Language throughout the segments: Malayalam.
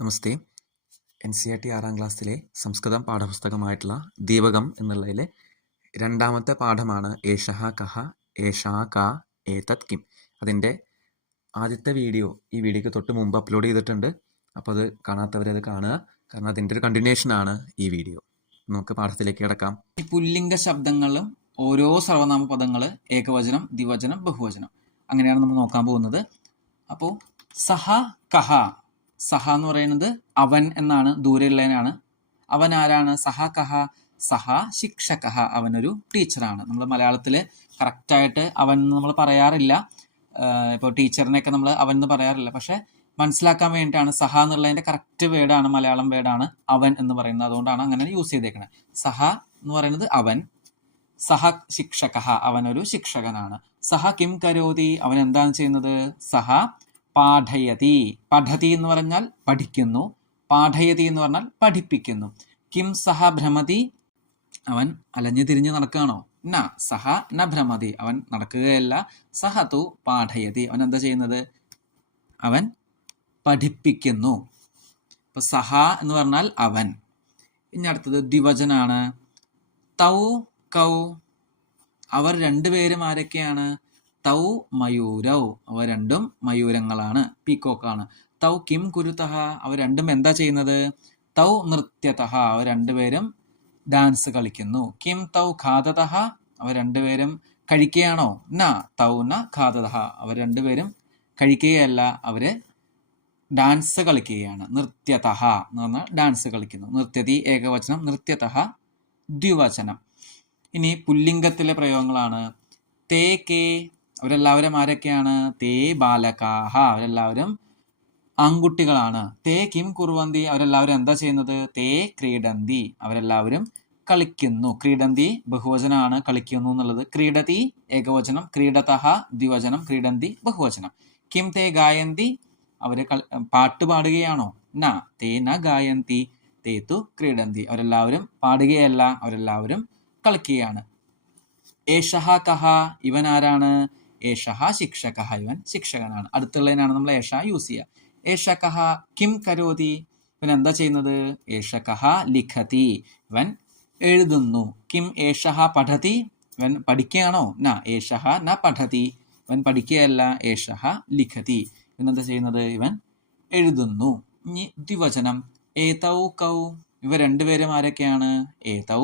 നമസ്തേ. NCERT 6ാം ക്ലാസ്സിലെ സംസ്കൃതം പാഠപുസ്തകമായിട്ടുള്ള ദീപകം എന്നുള്ളതിലെ രണ്ടാമത്തെ പാഠമാണ് ഏഷഃ കഃ ഏഷാ കാ ഏതത് കിം. അതിൻ്റെ ആദ്യത്തെ വീഡിയോ ഈ വീഡിയോയ്ക്ക് തൊട്ട് മുമ്പ് അപ്ലോഡ് ചെയ്തിട്ടുണ്ട്. അപ്പോൾ അത് കാണാത്തവരത് കാണുക, കാരണം അതിൻ്റെ ഒരു കണ്ടിന്യൂഷനാണ് ഈ വീഡിയോ. നമുക്ക് പാഠത്തിലേക്ക് കിടക്കാം. ഈ പുല്ലിംഗ ശബ്ദങ്ങളും ഓരോ സർവനാമ പദങ്ങൾ ഏകവചനം, ദ്വിവചനം, ബഹുവചനം അങ്ങനെയാണ് നമ്മൾ നോക്കാൻ പോകുന്നത്. അപ്പോൾ സഹ കഹ, സഹ എന്ന് പറയുന്നത് അവൻ എന്നാണ്, ദൂരെയുള്ളതിനാണ്. അവൻ ആരാണ്? സഹ കഹ, സഹ ശിക്ഷകഃ, അവനൊരു ടീച്ചറാണ്. നമ്മൾ മലയാളത്തിൽ കറക്റ്റായിട്ട് അവൻ എന്ന് നമ്മൾ പറയാറില്ല. ഇപ്പോൾ ടീച്ചറിനെയൊക്കെ നമ്മൾ അവൻ എന്ന് പറയാറില്ല. പക്ഷെ മനസ്സിലാക്കാൻ വേണ്ടിയിട്ടാണ് സഹ എന്നുള്ളതിൻ്റെ കറക്റ്റ് വേർഡാണ്, മലയാളം വേർഡാണ് അവൻ എന്ന് പറയുന്നത്. അതുകൊണ്ടാണ് അങ്ങനെ യൂസ് ചെയ്തേക്കുന്നത്. സഹ എന്ന് പറയുന്നത് അവൻ, സഹ ശിക്ഷകഃ, അവനൊരു ശിക്ഷകനാണ്. സഹ കിം കരോതി, അവൻ എന്താണ് ചെയ്യുന്നത്? സഹ പാഠയതി, പഠതി എന്ന് പറഞ്ഞാൽ പഠിക്കുന്നു, പാഠയതി എന്ന് പറഞ്ഞാൽ പഠിപ്പിക്കുന്നു. കിം സഹ ഭ്രമതി, അവൻ അലഞ്ഞു തിരിഞ്ഞ് നടക്കുകയാണോ? ന സഹ ന ഭ്രമതി, അവൻ നടക്കുകയല്ല. സഹ തു പാഠയതി, അവൻ എന്താ ചെയ്യുന്നത്? അവൻ പഠിപ്പിക്കുന്നു. ഇപ്പൊ സഹ എന്ന് പറഞ്ഞാൽ അവൻ. ഇനി അടുത്തത് ദ്വിവചനാണ്. തൗ കൗ, അവർ രണ്ടുപേരും ആരൊക്കെയാണ്? തൗ മയൂരൗ, അവർ രണ്ടും മയൂരങ്ങളാണ്, പീക്കോക്കാണ്. തൗ കിം കുരുതഃ, അവർ രണ്ടും എന്താ ചെയ്യുന്നത്? തൗ നൃത്യതഃ, അവർ രണ്ടുപേരും ഡാൻസ് കളിക്കുന്നു. കിം തൗ ഖാദതഃ, അവർ രണ്ടുപേരും കഴിക്കുകയാണോ? ന തൗ ന ഖാദതഃ, അവർ രണ്ടുപേരും കഴിക്കുകയല്ല, അവര് ഡാൻസ് കളിക്കുകയാണ്. നൃത്യതഃ എന്ന് പറഞ്ഞാൽ ഡാൻസ് കളിക്കുന്നു. നൃത്യതി ഏകവചനം, നൃത്യതഃ ദ്വിവചനം. ഇനി പുല്ലിംഗത്തിലെ പ്രയോഗങ്ങളാണ്. തേ കേ, അവരെല്ലാവരും ആരൊക്കെയാണ്? തേ ബാലകാഹ, അവരെല്ലാവരും ആൺകുട്ടികളാണ്. തേ കിം കുർവന്തി, അവരെല്ലാവരും എന്താ ചെയ്യുന്നത്? തേ ക്രീഡന്തി, അവരെല്ലാവരും കളിക്കുന്നു. ക്രീഡന്തി ബഹുവചനമാണ്, കളിക്കുന്നു എന്നുള്ളത്. ക്രീഡതി ഏകവചനം, ക്രീഡതഃ ദ്വിവചനം, ക്രീഡന്തി ബഹുവചനം. കിം തേ ഗായന്തി, അവര് പാട്ട് പാടുകയാണോ? ന തേ ന ഗായന്തി തേ തു ക്രീഡന്തി, അവരെല്ലാവരും പാടുകയല്ല, അവരെല്ലാവരും കളിക്കുകയാണ്. ഏഷഃ കഹ, ഇവൻ ആരാണ്? ഏഷഃ ശിക്ഷകഃ, ഇവൻ ശിക്ഷകനാണ്. അടുത്തുള്ളതിനാണ് നമ്മൾ ഏഷ യൂസ് ചെയ്യുക. ഏഷ കഹ കിം കരോതി, ഇവൻ എന്താ ചെയ്യുന്നത്? ഏഷ കഹ ലിഖതി, ഇവൻ എഴുതുന്നു. കിം ഏഷഃ പഠതി, ഇവൻ പഠിക്കുകയാണോ? ന ഏഷഃ ന പഠതി, ഇവൻ പഠിക്കുകയല്ല. ഏഷഃ ലിഖതി, ഇവൻ എന്താ ചെയ്യുന്നത്? ഇവൻ എഴുതുന്നു. ഇനി ദ്വിവചനം. ഏതൗ കൗ, ഇവർ രണ്ടുപേരും ആരൊക്കെയാണ്? ഏതൗ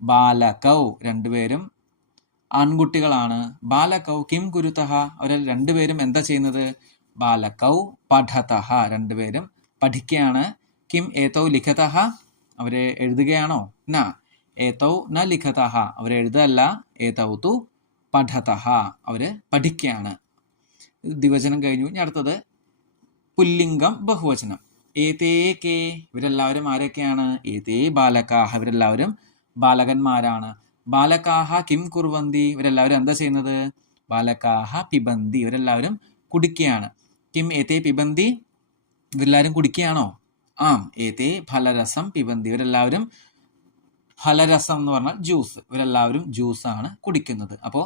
ബാലകൗ, രണ്ടുപേരും ആൺകുട്ടികളാണ്. ബാലകൗ കിം കുരുതഃ, അവർ രണ്ടുപേരും എന്താ ചെയ്യുന്നത്? ബാലകൗ പഠതഃ, രണ്ടുപേരും പഠിക്കുകയാണ്. കിം ഏതൗ ലിഖതഃ, അവര് എഴുതുകയാണോ? ന ഏതൗ ന ലിഖതഃ, അവർ എഴുതല്ല. ഏതൗ തു പഠതഃ, അവര് പഠിക്കുകയാണ്. ദ്വിവചനം കഴിഞ്ഞു. ഇനി അടുത്തത് പുല്ലിംഗം ബഹുവചനം. ഏതേ കേ, ഇവരെല്ലാവരും ആരൊക്കെയാണ്? ഏതേ ബാലകാഹ, ഇവരെല്ലാവരും ബാലകന്മാരാണ്. ബാലകാഹ കിം കുർവന്തി, ഇവരെല്ലാവരും എന്താ ചെയ്യുന്നത്? ബാലകാഹ പിബന്തി, ഇവരെല്ലാവരും കുടിക്കുകയാണ്. കിം ഏതേ പിബന്തി, ഇവരെല്ലാവരും കുടിക്കുകയാണോ? ആം ഏതേ ഫലരസം പിബന്തി, ഇവരെല്ലാവരും ഫലരസം എന്ന് പറഞ്ഞാൽ ജ്യൂസ്, ഇവരെല്ലാവരും ജ്യൂസാണ് കുടിക്കുന്നത്. അപ്പോൾ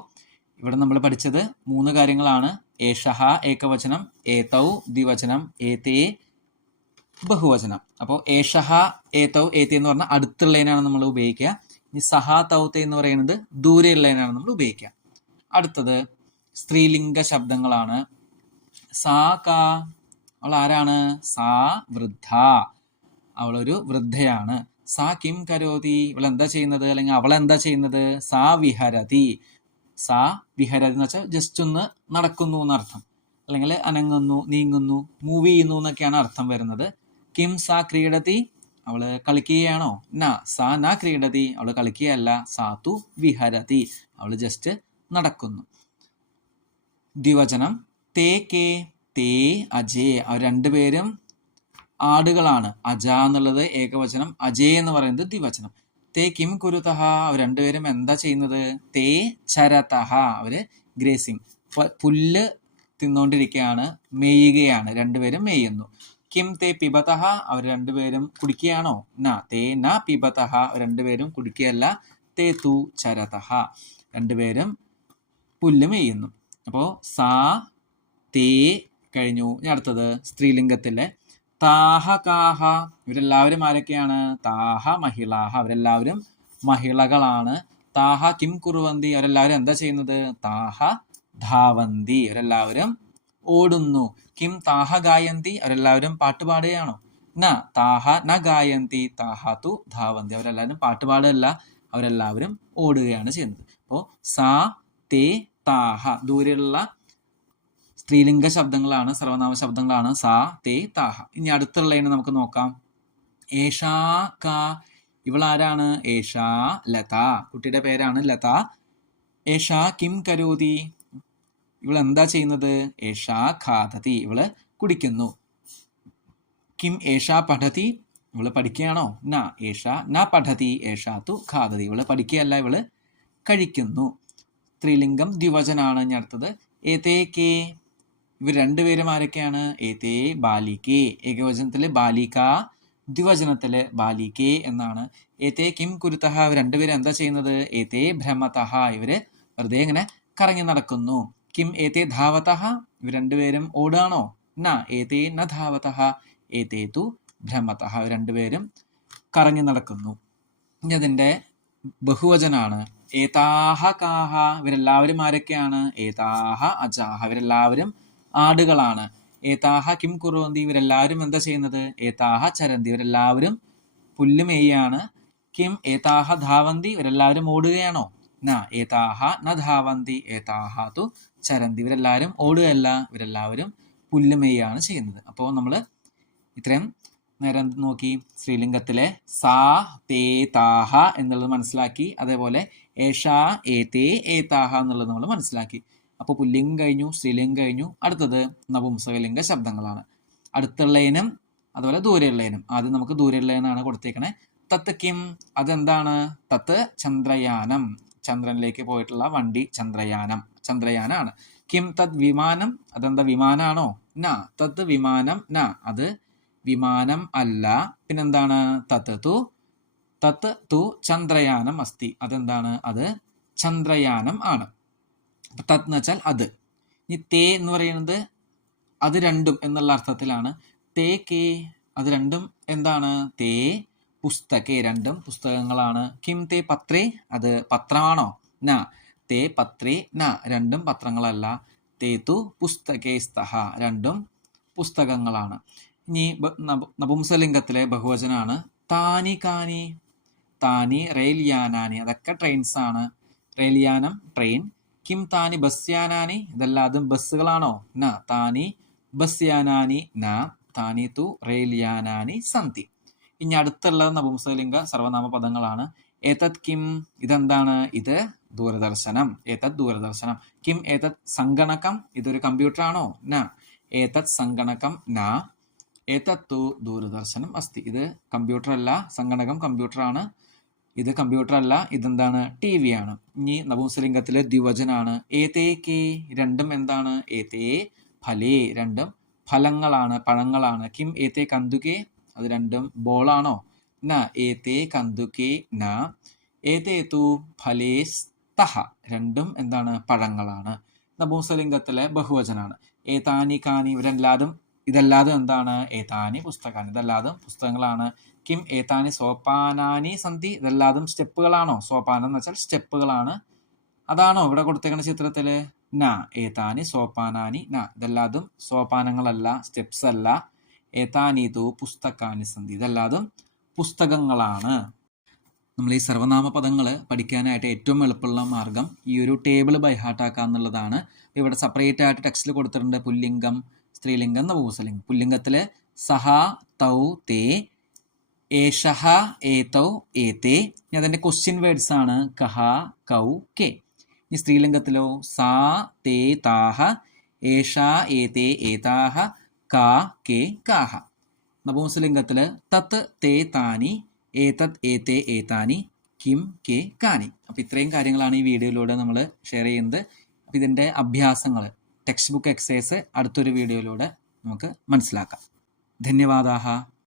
ഇവിടെ നമ്മൾ പഠിച്ചത് 3 കാര്യങ്ങളാണ്. ഏഷഃ ഏകവചനം, ഏതൗ ദ്വിവചനം, ഏതേ ബഹുവചനം. അപ്പോൾ ഏഷഃ ഏതൗ ഏതേ എന്ന് പറഞ്ഞാൽ അടുത്തുള്ളതിനാണ് നമ്മൾ ഉപയോഗിക്കുക. ഇനി സഹ തൗത്തെ എന്ന് പറയുന്നത് ദൂരെയുള്ളതിനാണ് നമ്മൾ ഉപയോഗിക്കുക. അടുത്തത് സ്ത്രീലിംഗ ശബ്ദങ്ങളാണ്. സാ കാ, അവൾ ആരാണ്? സാ വൃദ്ധ, അവളൊരു വൃദ്ധയാണ്. സാ കിം കരോതി, ഇവൾ എന്താ ചെയ്യുന്നത്? അല്ലെങ്കിൽ അവൾ എന്താ ചെയ്യുന്നത്? സാ വിഹരതി, സാ വിഹരതി എന്ന് വെച്ചാൽ ജസ്റ്റ് ഒന്ന് നടക്കുന്നു എന്നർത്ഥം, അല്ലെങ്കിൽ അനങ്ങുന്നു, നീങ്ങുന്നു, മൂവ് ചെയ്യുന്നു എന്നൊക്കെയാണ് അർത്ഥം വരുന്നത്. കിം സാ ക്രീഡതി, അവള് കളിക്കുകയാണോ? ന സാ ന ക്രീഡതി, അവള് കളിക്കുകയല്ല. സാ തു വിഹരതി, അവള് ജസ്റ്റ് നടക്കുന്നു. ദ്വിവചനം. തേ കേ, തേ അജേ, അവർ രണ്ടുപേരും ആടുകളാണ്. അജ എന്നുള്ളത് ഏകവചനം, അജേ എന്ന് പറയുന്നത് ദ്വിവചനം. തേ കിം കുരുതഃ, അവർ രണ്ടുപേരും എന്താ ചെയ്യുന്നത്? തേ ചരതഃ, അവര് ഗ്രേസിങ്, പുല്ല് തിന്നുകൊണ്ടിരിക്കുകയാണ്, മേയുകയാണ്, രണ്ടുപേരും മേയുന്നു. കിം തേ പിബതഃ, അവർ രണ്ടുപേരും കുടിക്കുകയാണോ? ന തേ ന പിബതഃ, അവർ രണ്ടുപേരും കുടിക്കുകയല്ല. തേ തു ചരതഃ, രണ്ടുപേരും പുല്ല് മേയുന്നു. അപ്പോൾ സാ തേ കഴിഞ്ഞു. ഇനി അടുത്തത് സ്ത്രീലിംഗത്തിലെ താഹ കാഹ ഇവരെല്ലാവരും ആരൊക്കെയാണ്? താഹ മഹിളാഹ അവരെല്ലാവരും മഹിളകളാണ്. താഹ കിം കുറുവന്തി അവരെല്ലാവരും എന്താ ചെയ്യുന്നത്? താഹ ധാവന്തി അവരെല്ലാവരും ഓടുന്നു. കിം താഹ ഗായന്തി അവരെല്ലാവരും പാട്ട് പാടുകയാണോ? ന താഹ ന ഗായന്തി താഹ തു ധാവന്തി അവരെല്ലാവരും പാട്ട് പാടുകയല്ല, അവരെല്ലാവരും ഓടുകയാണ് ചെയ്യുന്നത്. അപ്പോൾ സാ തേ താഹ ദൂരെയുള്ള സ്ത്രീലിംഗ ശബ്ദങ്ങളാണ്, സർവനാമ ശബ്ദങ്ങളാണ് സാ തേ താഹ. ഇനി അടുത്തുള്ളതിനെ നമുക്ക് നോക്കാം. ഏഷാ കാ ഇവളാരാണ്? ഏഷാ ലത, കുട്ടിയുടെ പേരാണ് ലത. ഏഷാ കിം കരോതി ഇവൾ എന്താ ചെയ്യുന്നത്? ഏഷാ ഖാദതി ഇവള് കുടിക്കുന്നു. കിം ഏഷാ പഠതി ഇവള് പഠിക്കുകയാണോ? ന ഏഷാ ന പഠതി ഏഷാ തു ഖാദതി ഇവള് പഠിക്കുകയല്ല, ഇവള് കഴിക്കുന്നു. സ്ത്രീലിംഗം ദ്വിവചനാണ്. ഇനി അടുത്തത് ഏതേ കേ ഇവർ രണ്ടുപേരും ആരൊക്കെയാണ്? ഏതേ ബാലികേ ഏകവചനത്തില് ബാലിക, ദ്വിവചനത്തില് ബാലികേ എന്നാണ്. ഏതേ കിം കുരുതഹ ഇവർ രണ്ടുപേരും എന്താ ചെയ്യുന്നത്? ഏതേ ഭ്രമതഹ ഇവര് വെറുതെ ഇങ്ങനെ കറങ്ങി നടക്കുന്നു. കിം ഏതേ ധാവതഹ ഇവർ രണ്ടുപേരും ഓടാണോ? ന ഏതേ ന ധാവതഹ ഏതേ തു ഭ്രമതഹ ഇവർ രണ്ടുപേരും കറങ്ങി നടക്കുന്നു. ഇനി അതിന്റെ ബഹുവചനാണ്. ഏതാഹ കാഹ ഇവരെല്ലാവരും ആരൊക്കെയാണ്? ഏതാഹ അജാഹ ഇവരെല്ലാവരും ആടുകളാണ്. ഏതാഹ കിം കുറുവന്തി ഇവരെല്ലാവരും എന്താ ചെയ്യുന്നത്? ഏതാഹ ചരന്തി ഇവരെല്ലാവരും പുല്ല് മേയാണ്. കിം ഏതാഹ ധാവന്തി ഇവരെല്ലാവരും ഓടുകയാണോ? ന ഏതാഹ ന ധാവന്തി ഏതാഹ തു ചരന്തി ഇവരെല്ലാവരും ഓടുകയല്ല, ഇവരെല്ലാവരും പുല്ല് മേയാണ് ചെയ്യുന്നത്. അപ്പോൾ നമ്മൾ ഇത്രയും നേരം നോക്കി സ്ത്രീലിംഗത്തിലെ സാ തേ താഹ എന്നുള്ളത് മനസ്സിലാക്കി. അതേപോലെ ഏഷാ ഏതേ ഏതാഹ എന്നുള്ളത് നമ്മൾ മനസ്സിലാക്കി. അപ്പോൾ പുല്ലിംഗം കഴിഞ്ഞു, സ്ത്രീലിംഗം കഴിഞ്ഞു. അടുത്തത് നപുംസകലിംഗ ശബ്ദങ്ങളാണ്. അടുത്തുള്ളതിനും അതുപോലെ ദൂരെയുള്ളതിനും. ആദ്യം നമുക്ക് ദൂരെയുള്ളതിനാണ് കൊടുത്തേക്കണേ. തത്ത് കിം അതെന്താണ്? തത്ത് ചന്ദ്രയാനം ചന്ദ്രനിലേക്ക് പോയിട്ടുള്ള വണ്ടി ചന്ദ്രയാനം, ചന്ദ്രയാനാണ്. കിം തത് വിമാനം അതെന്താ വിമാനാണോ? ന തത് വിമാനം ന അത് വിമാനം അല്ല. പിന്നെന്താണ്? തത്ത് തു ചന്ദ്രയാനം അസ്തി അതെന്താണ്? അത് ചന്ദ്രയാനം ആണ്. തത് എന്ന് വെച്ചാൽ അത്. ഇനി തേ എന്ന് പറയുന്നത് അത് രണ്ടും എന്നുള്ള അർത്ഥത്തിലാണ്. തേ കേ അത് രണ്ടും എന്താണ്? തേ പുസ്തകേ രണ്ടും പുസ്തകങ്ങളാണ്. കിം തേ പത്രേ അത് പത്രമാണോ? ന തേ പത്രേ ന രണ്ടും പത്രങ്ങളല്ല. തേ തു പുസ്തകേ സ്തഹ രണ്ടും പുസ്തകങ്ങളാണ്. ഇനി നപുംസലിംഗത്തിലെ ബഹുവചനാണ്. താനി കാനി താനി റെയിൽ യാനാനി അതൊക്കെ ട്രെയിൻസ് ആണ്. റെയിൽ യാനം ട്രെയിൻ. കിം താനി ബസ് യാനാനി ഇതെല്ലാതും ബസ്സുകളാണോ? ന താനി ബസ് യാനാനി ന താനി തു റെയിൽ യാനാനി സന്തി. ഇനി അടുത്തുള്ള നപുംസലിംഗ സർവനാമ പദങ്ങളാണ്. ഏതത് കിം ഇതെന്താണ്? ഇത് ദൂരദർശനം. ഏതത് ദൂരദർശനം. കിം ഏതത് സംഗണകം ഇതൊരു കമ്പ്യൂട്ടർ ആണോ? ന ഏതത് സംഗണകം ന ഏതത് തു ദൂരദർശനം അസ്തി ഇത് കമ്പ്യൂട്ടർ അല്ല. സംഗണകം കമ്പ്യൂട്ടർ ആണ്, ഇത് കമ്പ്യൂട്ടർ അല്ല. ഇതെന്താണ്? ടി വി ആണ്. ഇനി നപുംസലിംഗത്തിലെ ദ്വിവചനാണ്. ഏതേ കേ രണ്ടും എന്താണ്? ഏതേ ഫലേ രണ്ടും ഫലങ്ങളാണ്, പഴങ്ങളാണ്. കിം ഏതേ കന്തുകേ അത് രണ്ടും ബോളാണോ? ന ഏതേ കന്തുകേ ന ഏതേ തു ഫലേ സ്തഹ രണ്ടും എന്താണ്? പഴങ്ങളാണ്. നപുംസലിംഗത്തിലെ ബഹുവചനാണ്. ഏതാനി കാനി ഇതെല്ലാതും എന്താണ്? ഏതാനി പുസ്തകാനി ഇതെല്ലാതും പുസ്തകങ്ങളാണ്. കിം ഏതാനി സോപാനാനി സന്ധി ഇതെല്ലാതും സ്റ്റെപ്പുകളാണോ? സോപാനം എന്ന് വെച്ചാൽ സ്റ്റെപ്പുകളാണ്. അതാണോ ഇവിടെ കൊടുത്തേക്കുന്ന ചിത്രത്തില്? ന ഏതാനി സോപാനാനി ന ഇതെല്ലാതും സോപാനങ്ങളല്ല, സ്റ്റെപ്സ് അല്ല. ഏതാനി തു പുസ്തകാനി സന്ധി ഇതെല്ലാതും പുസ്തകങ്ങളാണ്. നമ്മൾ ഈ സർവനാമ പദങ്ങൾ പഠിക്കാനായിട്ട് ഏറ്റവും എളുപ്പമുള്ള മാർഗം ഈ ഒരു ടേബിൾ ബൈ ഹാർട്ടാക്കുക എന്നുള്ളതാണ്. ഇവിടെ സെപ്പറേറ്റ് ആയിട്ട് ടെക്സ്റ്റിൽ കൊടുത്തിട്ടുണ്ട് പുല്ലിംഗം, സ്ത്രീലിംഗം, നപുംസലിംഗം. പുല്ലിംഗത്തില് സഹ തൗ തേ ഏഷഹ ഏതൗ ഏതേ. ഇനി അതിന്റെ ക്വസ്റ്റ്യൻ വേർഡ്സ് ആണ് കഹ കൗ കെ. ഇനി സ്ത്രീലിംഗത്തിലോ സാ തേ താഹ ഏഷ ഏതേ ഏതാഹ കാ കെ കാഹ. നപുംസലിംഗത്തില് തത്ത് തേ താനി ഏതത് ഏതേ ഏതാനി കിം കെ കാനി. അപ്പം ഇത്രയും കാര്യങ്ങളാണ് ഈ വീഡിയോയിലൂടെ നമ്മൾ ഷെയർ ചെയ്യുന്നത്. അപ്പം ഇതിൻ്റെ അഭ്യാസങ്ങൾ ടെക്സ്റ്റ് ബുക്ക് എക്സസൈസ് അടുത്തൊരു വീഡിയോയിലൂടെ നമുക്ക് മനസ്സിലാക്കാം. ധന്യവാദാഹ.